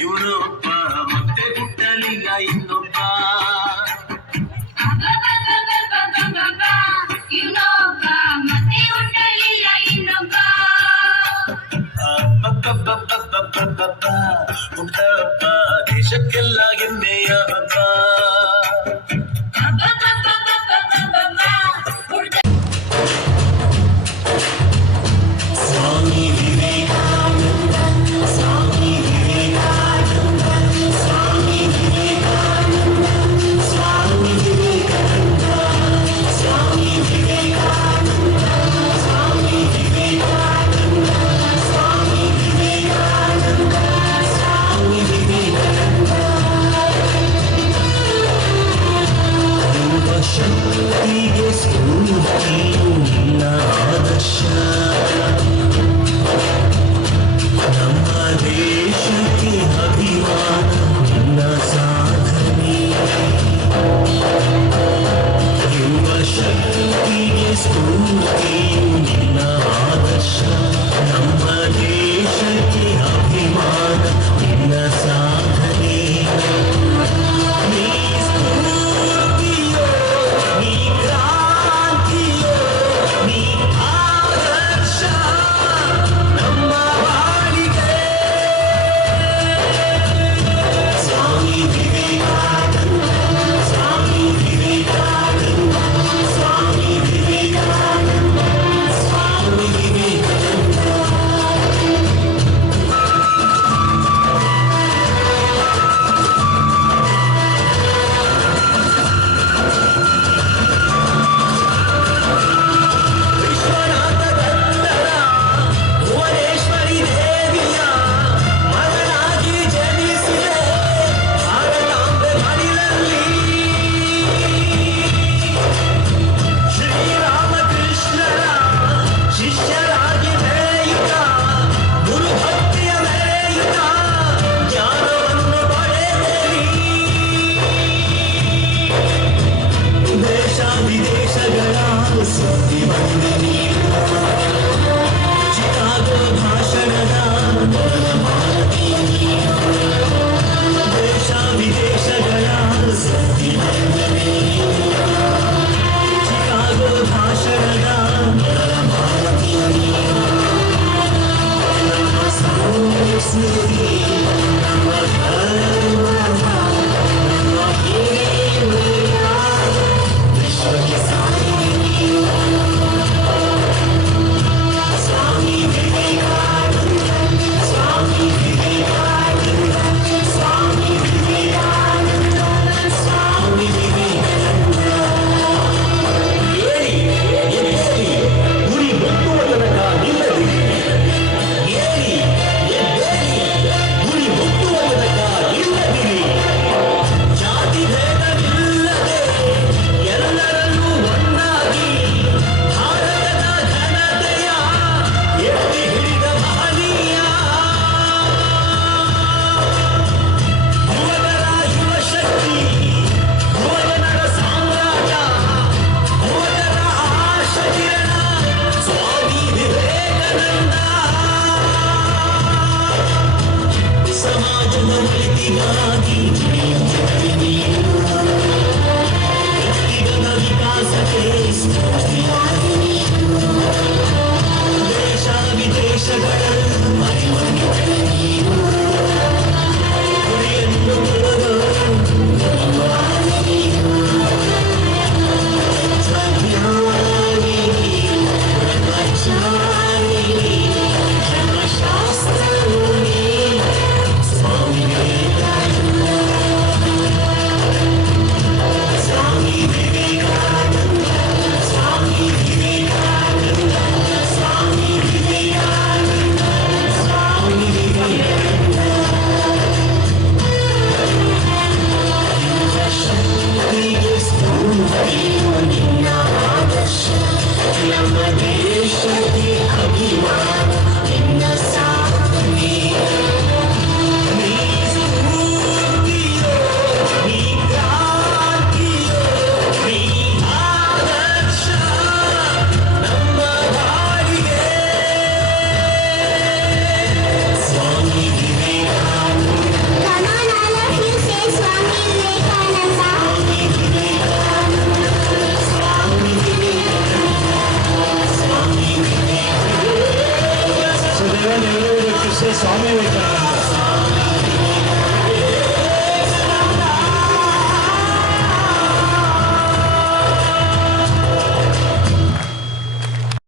ಇವನೊಬ್ಬ ಮತ್ತೆ ಹುಟ್ಟಲಿಲ್ಲ ಇನ್ನೊಬ್ಬ. ಇವನೊಬ್ಬ ಮತ್ತೆ ಹುಟ್ಟಲಿಲ್ಲ ಇನ್ನೊಬ್ಬ. ಹುಟ್ಟಬ್ಬ ದೇಶಕ್ಕೆಲ್ಲ ಹೆಮ್ಮೆಯ ಹಬ್ಬ. ಸ್ವಾಮಿ ವಿವೇಕಾನಂದ, ಸ್ವಾಮಿ ವಿವೇಕಾನಂದ, ಸ್ವಾಮಿ ವಿವೇಕಾನಂದ, ಸ್ವಾಮಿ ವಿವೇಕಾನಂದ, ಸ್ವಾಮಿ ವಿವೇಕಾನಂದ, ಸ್ವಾಮಿ ವಿವೇಕಾನಂದ, ಸ್ವಾಮಿ ವಿವೇಕಾನಂದ, ಸ್ವಾಮಿ ವಿವೇಕಾನಂದ. ಯುವ ಶಕ್ತಿಗೆ ಸ್ಫೂರ್ತಿಯು ನಿನ್ನ ಆದರ್ಶ. ನಮ್ಮ ದೇಶಕ್ಕೆ ಅಭಿಮಾನ ನಿನ್ನ ಸಾಧನೆ. ಯುವ ಶಕ್ತಿಗೆ ಸ್ಫೂರ್ತಿಯು ನಿನ್ನ ಆದರ್ಶ. ನಮ್ಮ ದೇಶಕ್ಕೆ ಅಭಿಮಾನ ನಿನ್ನ ಸಾಧನೆ. ನೀ ಸ್ಫೂರ್ತಿಯೋ, ನೀ ಕ್ರಾಂತಿಯೋ, ನೀ ಆದರ್ಶ ನಮ್ಮ ಬಾಳಿಗೆ. ಸ್ವಾಮಿ ವಿವೇಕಾನಂದ, ಸ್ವಾಮಿ ವಿವೇಕಾನಂದ, ಸ್ವಾಮಿ ವಿವೇಕಾನಂದ, ಸ್ವಾಮಿ ವಿವೇಕಾನಂದ. ವಿಶ್ವನಾಥ ದತ್ತನ ಭುವನೇಶ್ವರಿ ದೇವಿಯ ಮಗನಾಗಿ ಜನಿಸಿದೆ ಭಾರತಾಂಬೆ ಮಡಿಲಲ್ಲಿ. ಶ್ರೀರಾಮಕೃಷ್ಣರ ಶಿಷ್ಯರಾಗಿ ಬೆಳೆಯುತ್ತ ಗುರುಭಕ್ತಿಯ ಮೆರೆಯುತ್ತ ಜ್ಞಾನವನ್ನು ಪಡೆದಿರಿ. ದೇಶ ವಿದೇಶಗಳ ಸುದ್ದಿ ಬಂದ ನೀನು. ಚಿಕಾಗೋ ಭಾಷಣದ ಭಾರತೀಯ ನೀನು. ದೇಶ ವಿದೇಶಗಳ ಸುದ್ದಿ ಬಂದ ನೀನು. ಚಿಕಾಗೋ ಭಾಷಣದ ಭಾರತೀಯ ನೀನು. ನಮ್ಮ ಸಂಸ್ಕೃತಿ, ನಮ್ಮ ಧರ್ಮ, ನಮ್ಮ ಹಿರಿಮೆಯ ವಿಶ್ವಕ್ಕೆ ಸಾರಿದೆ ನೀನು. ಸ್ವಾಮಿ ವಿವೇಕಾನಂದ, ಸ್ವಾಮಿ ವಿವೇಕಾನಂದ, ಸ್ವಾಮಿ ವಿವೇಕಾನಂದ, ಸ್ವಾಮಿ ವಿವೇಕಾನಂದ. ಏಳಿ ಎದ್ದೇಳಿ, ಗುರಿ ಮುಟ್ಟುವ ತನಕ ನಿಲ್ಲದಿರಿ. ಏಳಿ ಎದ್ದೇಳಿ, ಗುರಿ ಮುಟ್ಟುವ ತನಕ ನಿಲ್ಲದಿರಿ. ಜಾತಿ ಭೇದವಿಲ್ಲದೆ ಎಲ್ಲರನ್ನೂ ಒಂದಾಗಿ ಭಾರತದ ಘನತೆಯ ಎತ್ತಿ ಹಿಡಿದ ಮಹನೀಯ. ಯುವಕರ ಯುವ ಶಕ್ತಿ, ಯುವಜನರ ಸಾಮ್ರಾಜ್ಯ, ಯುವಕರ ಆಶ ಕಿರಣ ಸ್ವಾಮಿ ವಿವೇಕಾನಂದ. ಸಮಾಜದ ಒಳಿತಿಗಾಗಿ ದುಡಿಯುತ್ತಿದ್ದೆ ನೀನು. ವ್ಯಕ್ತಿಗತ ವಿಕಾಸಕ್ಕೆ ಸ್ಫೂರ್ತಿಯಾಗಿ ನೀನು. ದೇಶ ವಿದೇಶಗಳಲ್ಲಿ ಮರೆಮಂದಿದೆ ನೀನು. ಗುರಿಯನ್ನು ಮುಟ್ಟುವ ನೀನು. ಜ್ಞಾನಿ ನೀನು, ಬ್ರಹ್ಮಚಾರಿ ನೀನು, ಧರ್ಮಶಾಸ್ತ್ರವು ನೀನು. ಸ್ವಾಮಿ ವಿವೇಕಾನಂದ. ಇವನ್ ఎవరు కృష్ణ స్వామి విగ్రహం